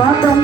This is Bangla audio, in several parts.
Bye-bye.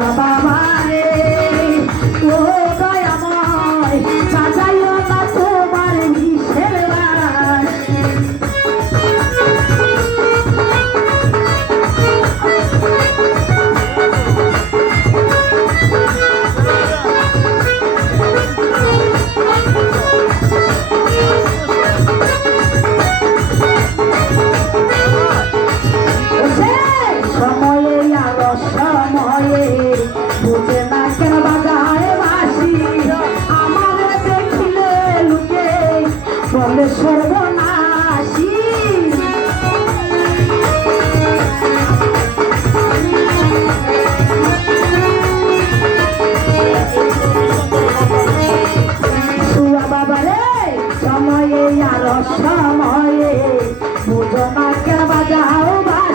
বাবা মারে। ও সময়ে আর সময়ে বুঝো মাকে বাজাও বা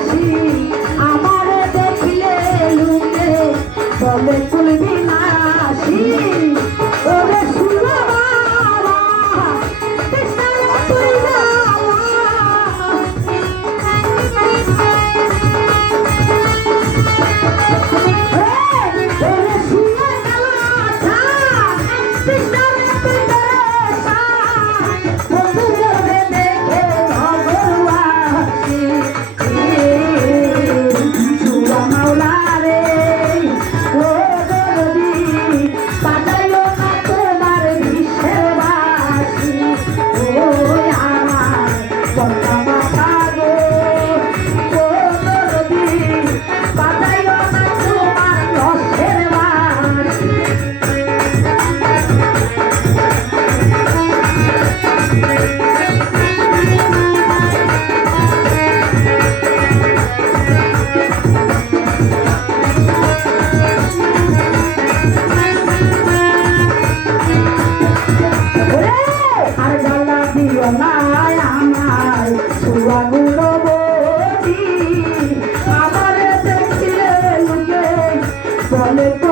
Dale